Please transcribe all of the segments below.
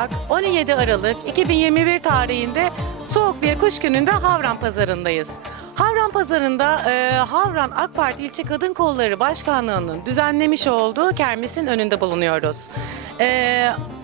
olarak 17 Aralık 2021 tarihinde soğuk bir kış gününde Havran Pazarı'ndayız. Havran Pazarı'nda e, Havran AK Parti İlçe Kadın Kolları Başkanlığı'nın düzenlemiş olduğu kermesin önünde bulunuyoruz. E,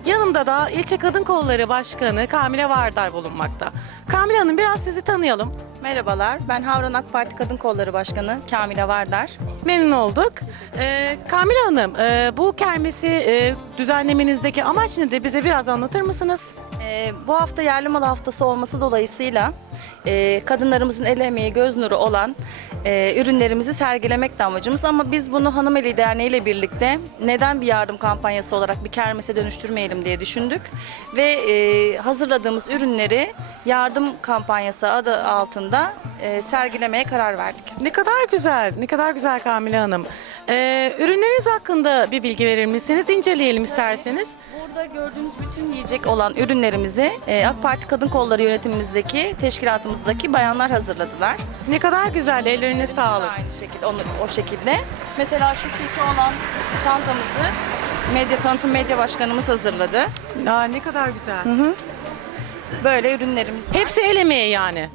yanımda da İlçe Kadın Kolları Başkanı Kamile Vardar bulunmakta. Kamile Hanım biraz sizi tanıyalım. Merhabalar, ben Havran AK Parti Kadın Kolları Başkanı Kamile Vardar. Memnun olduk. Ee, Kamile Hanım, e, bu kermesi e, düzenlemenizdeki amaç nedir? Bize biraz anlatır mısınız? Ee, bu hafta yerli mal haftası olması dolayısıyla e, kadınlarımızın el emeği göz nuru olan e, ürünlerimizi sergilemek de amacımız. Ama biz bunu Hanımeli Derneği ile birlikte neden bir yardım kampanyası olarak bir kermese dönüştürmeyelim diye düşündük. Ve e, hazırladığımız ürünleri yardım kampanyası adı altında e, sergilemeye karar verdik. Ne kadar güzel, ne kadar güzel Kamile Hanım. Ee, ürünleriniz hakkında bir bilgi verir misiniz? İnceleyelim isterseniz. Burada gördüğünüz bütün yiyecek olan ürünlerimizi e, AK Parti Kadın Kolları yönetimimizdeki, teşkilatımızdaki bayanlar hazırladılar. Ne kadar güzel, ellerine sağlık. Aynı şekilde, onu, o şekilde. Mesela şu keçi olan çantamızı medya tanıtım medya başkanımız hazırladı. Aa, ne kadar güzel. Böyle ürünlerimiz var. Hepsi el emeği yani.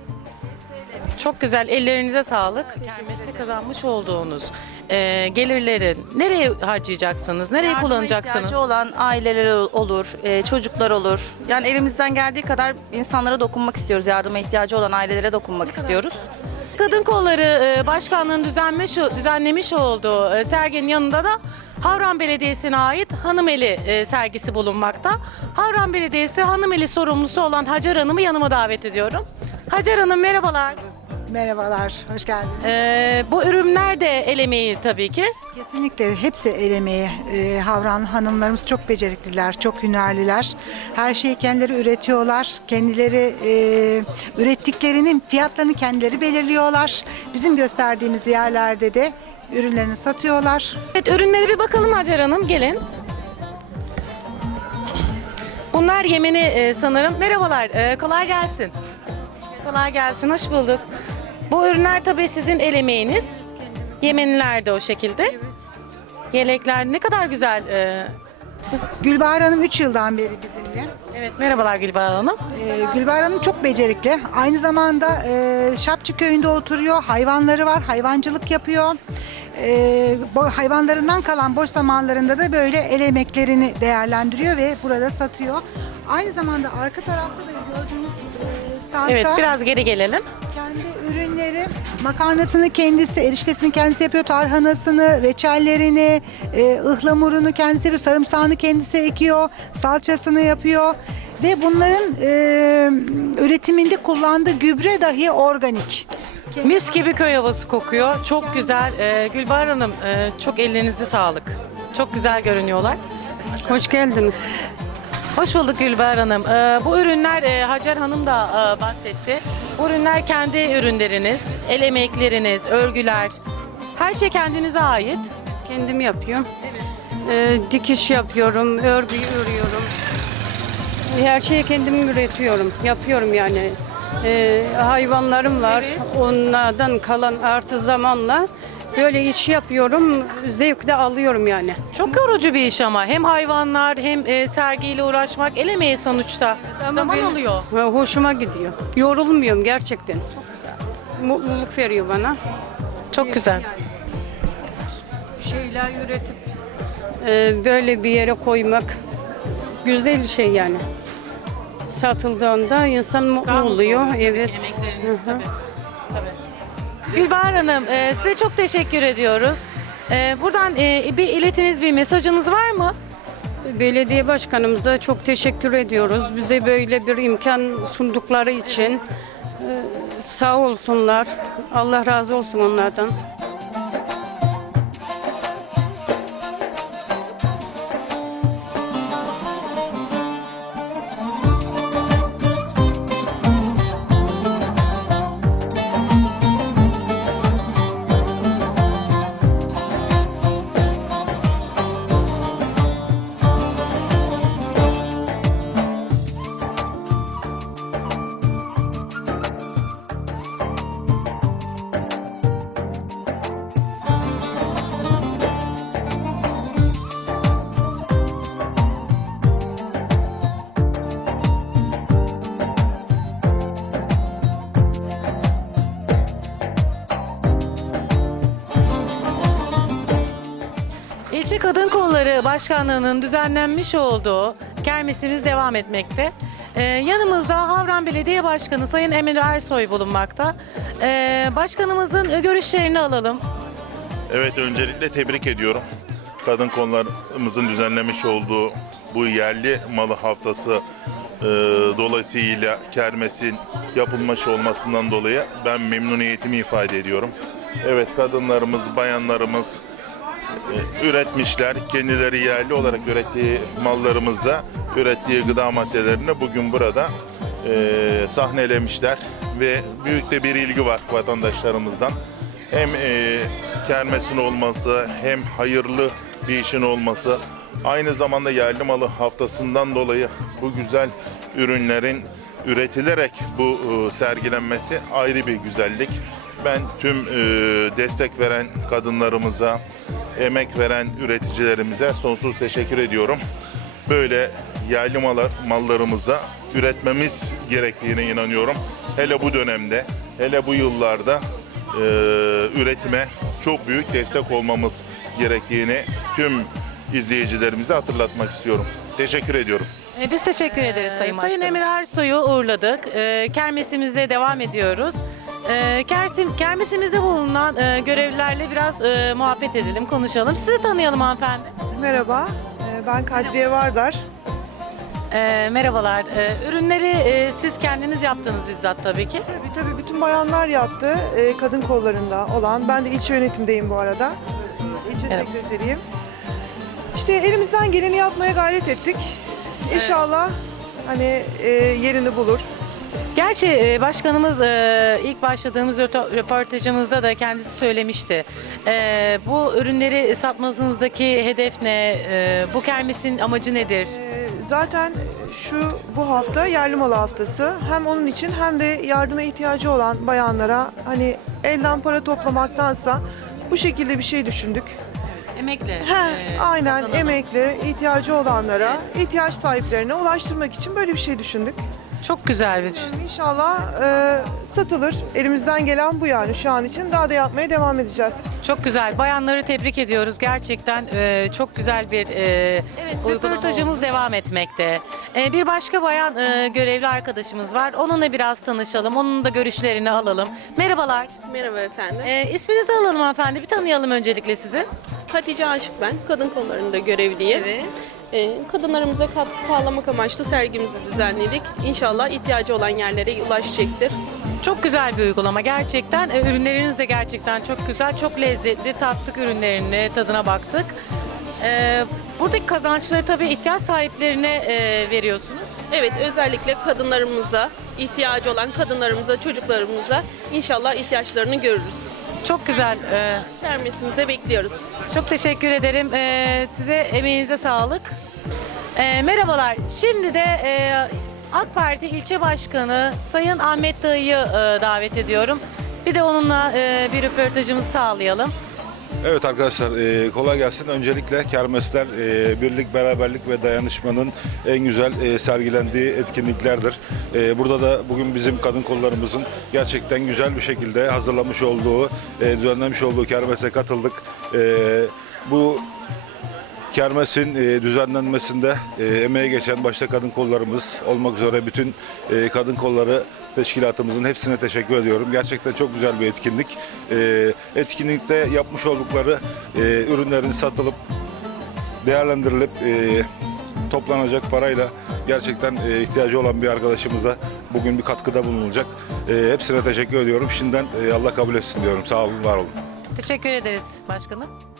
Çok güzel, ellerinize sağlık. Kermeste kazanmış olduğunuz e, gelirleri nereye harcayacaksınız, nereye Yardıma kullanacaksınız? ihtiyacı olan aileler olur, e, çocuklar olur. Yani elimizden geldiği kadar insanlara dokunmak istiyoruz. Yardıma ihtiyacı olan ailelere dokunmak istiyoruz. Kadın Kolları e, Başkanlığı'nın düzenlemiş, düzenlemiş olduğu e, serginin yanında da Havran Belediyesi'ne ait Hanımeli e, sergisi bulunmakta. Havran Belediyesi Hanımeli sorumlusu olan Hacer Hanım'ı yanıma davet ediyorum. Hacer Hanım merhabalar. Merhabalar, hoş geldiniz. E, bu ürünler de el emeği tabii ki. Kesinlikle hepsi el emeği. Ee, Havran hanımlarımız çok becerikliler, çok hünerliler. Her şeyi kendileri üretiyorlar. Kendileri e, ürettiklerinin fiyatlarını kendileri belirliyorlar. Bizim gösterdiğimiz yerlerde de ürünlerini satıyorlar. Evet ürünlere bir bakalım Hacer Hanım gelin. Bunlar Yemeni e, sanırım. Merhabalar, e, kolay gelsin. Kolay gelsin, hoş bulduk. Bu ürünler tabii sizin el emeğiniz. Yemeniler de o şekilde. Yelekler ne kadar güzel. e, Gülbahar Hanım 3 yıldan beri bizimle. evet, merhabalar Gülbahar Hanım. Ee, Gülbahar Hanım çok becerikli. Aynı zamanda e, Şapçı köyünde oturuyor. Hayvanları var. Hayvancılık yapıyor. Ee, bu hayvanlarından kalan boş zamanlarında da böyle el emeklerini değerlendiriyor ve burada satıyor. Aynı zamanda arka tarafta da gördüğünüz e, standta Evet, biraz geri gelelim. kendi makarnasını kendisi, eriştesini kendisi yapıyor, tarhanasını, reçellerini, e, ıhlamurunu kendisi yapıyor, sarımsağını kendisi ekiyor, salçasını yapıyor. Ve bunların e, üretiminde kullandığı gübre dahi organik. Mis gibi köy havası kokuyor. Çok güzel. E, Gülbahar Hanım, e, çok ellerinize sağlık. Çok güzel görünüyorlar. Hoş geldiniz. Hoş bulduk Gülber Hanım. Ee, bu ürünler e, Hacer Hanım da e, bahsetti. Bu ürünler kendi ürünleriniz, el emekleriniz, örgüler. Her şey kendinize ait. Kendim yapıyorum. Ee, dikiş yapıyorum, örgü örüyorum. Her şeyi kendim üretiyorum, yapıyorum yani. Ee, hayvanlarım var, onlardan kalan artı zamanla böyle iş yapıyorum, zevk de alıyorum yani. Çok yorucu bir iş ama. Hem hayvanlar hem e, sergiyle uğraşmak el emeği sonuçta. Ama Zaman benim- alıyor. Ha, Hoşuma gidiyor. Yorulmuyorum gerçekten. Çok güzel. Mutluluk veriyor bana. Çok güzel. şeyler üretip e, böyle bir yere koymak güzel şey yani. Satıldığında insan mutlu oluyor. Evet. Emekleriniz Hı hı. tabii. tabii. Gülbahar Hanım e, size çok teşekkür ediyoruz. E, buradan e, bir iletiniz bir mesajınız var mı? Belediye başkanımıza çok teşekkür ediyoruz. Bize böyle bir imkan sundukları için. E, sağ olsunlar. Allah razı olsun onlardan. Kadın Kolları Başkanlığı'nın düzenlenmiş olduğu kermesimiz devam etmekte. Ee, yanımızda Havran Belediye Başkanı Sayın Emel Ersoy bulunmakta. Ee, başkanımızın görüşlerini alalım. Evet öncelikle tebrik ediyorum. Kadın konularımızın düzenlemiş olduğu bu yerli malı haftası e, dolayısıyla kermesin yapılmış olmasından dolayı ben memnuniyetimi ifade ediyorum. Evet kadınlarımız, bayanlarımız üretmişler. Kendileri yerli olarak ürettiği mallarımıza, ürettiği gıda maddelerini bugün burada e, sahnelemişler ve büyük de bir ilgi var vatandaşlarımızdan. Hem e, kermesin olması hem hayırlı bir işin olması aynı zamanda yerli malı haftasından dolayı bu güzel ürünlerin üretilerek bu e, sergilenmesi ayrı bir güzellik. Ben tüm e, destek veren kadınlarımıza, emek veren üreticilerimize sonsuz teşekkür ediyorum. Böyle yerli mallar, mallarımıza üretmemiz gerektiğine inanıyorum. Hele bu dönemde, hele bu yıllarda e, üretime çok büyük destek olmamız gerektiğini tüm izleyicilerimize hatırlatmak istiyorum. Teşekkür ediyorum. Ee, Biz teşekkür ederiz Sayın Sayın Emir Ersoy'u uğurladık. Ee, Kermesimize devam ediyoruz. Ee, kertim- Kermesimizde bulunan e, görevlilerle biraz e, muhabbet edelim, konuşalım. Sizi tanıyalım hanımefendi. Merhaba, ee, ben Kadriye Vardar. Ee, merhabalar. Ee, ürünleri e, siz kendiniz yaptınız bizzat tabii ki. Tabii tabii bütün bayanlar yaptı, ee, kadın kollarında olan. Ben de ilçe yönetimdeyim bu arada. İlçe Evet. sekreteriyim. İşte elimizden geleni yapmaya gayret ettik. İnşallah hani e, yerini bulur. Gerçi e, başkanımız e, ilk başladığımız röportajımızda da kendisi söylemişti. E, bu ürünleri satmanızdaki hedef ne? E, bu kermesin amacı nedir? Zaten şu bu hafta yerli malı haftası. Hem onun için hem de yardıma ihtiyacı olan bayanlara hani elden para toplamaktansa bu şekilde bir şey düşündük. Emekle. He, e, aynen kazanan. emekli, ihtiyacı olanlara, ihtiyaç sahiplerine ulaştırmak için böyle bir şey düşündük. Çok güzel bir düşünce. İnşallah e, satılır. Elimizden gelen bu yani şu an için. Daha da yapmaya devam edeceğiz. Çok güzel. Bayanları tebrik ediyoruz. Gerçekten e, çok güzel bir e, röportajımız devam etmekte. E, bir başka bayan e, görevli arkadaşımız var. Onunla biraz tanışalım. Onun da görüşlerini alalım. Merhabalar. Merhaba efendim. E, isminizi alalım hanımefendi. Bir tanıyalım öncelikle sizi. Hatice Aşık ben. Kadın kollarında görevliyim. Ee, kadınlarımıza katkı sağlamak amaçlı sergimizi düzenledik. İnşallah ihtiyacı olan yerlere ulaşacaktır. Çok güzel bir uygulama gerçekten. E, ürünleriniz de gerçekten çok güzel, çok lezzetli. Tattık ürünlerini, tadına baktık. E, buradaki kazançları tabii ihtiyaç sahiplerine e, veriyorsunuz. Evet özellikle kadınlarımıza, ihtiyacı olan kadınlarımıza, çocuklarımıza inşallah ihtiyaçlarını görürüz. Çok güzel. E, Kermesimize bekliyoruz. çok teşekkür ederim. E, size emeğinize sağlık. E, merhabalar. Şimdi de e, AK Parti ilçe başkanı Sayın Ahmet Dayı'yı e, davet ediyorum. Bir de onunla e, bir röportajımızı sağlayalım. Evet arkadaşlar e, kolay gelsin. Öncelikle kermesler e, birlik, beraberlik ve dayanışmanın en güzel e, sergilendiği etkinliklerdir. Burada da bugün bizim kadın kollarımızın gerçekten güzel bir şekilde hazırlamış olduğu, e, düzenlemiş olduğu kermese katıldık. Bu Kermes'in düzenlenmesinde emeğe geçen başta kadın kollarımız olmak üzere bütün kadın kolları teşkilatımızın hepsine teşekkür ediyorum. Gerçekten çok güzel bir etkinlik. E, etkinlikte yapmış oldukları e, ürünlerin satılıp değerlendirilip e, toplanacak parayla gerçekten e, ihtiyacı olan bir arkadaşımıza bugün bir katkıda bulunulacak. Hepsine teşekkür ediyorum. Şimdiden e, Allah kabul etsin diyorum. Sağ olun, var olun. Teşekkür ederiz başkanım.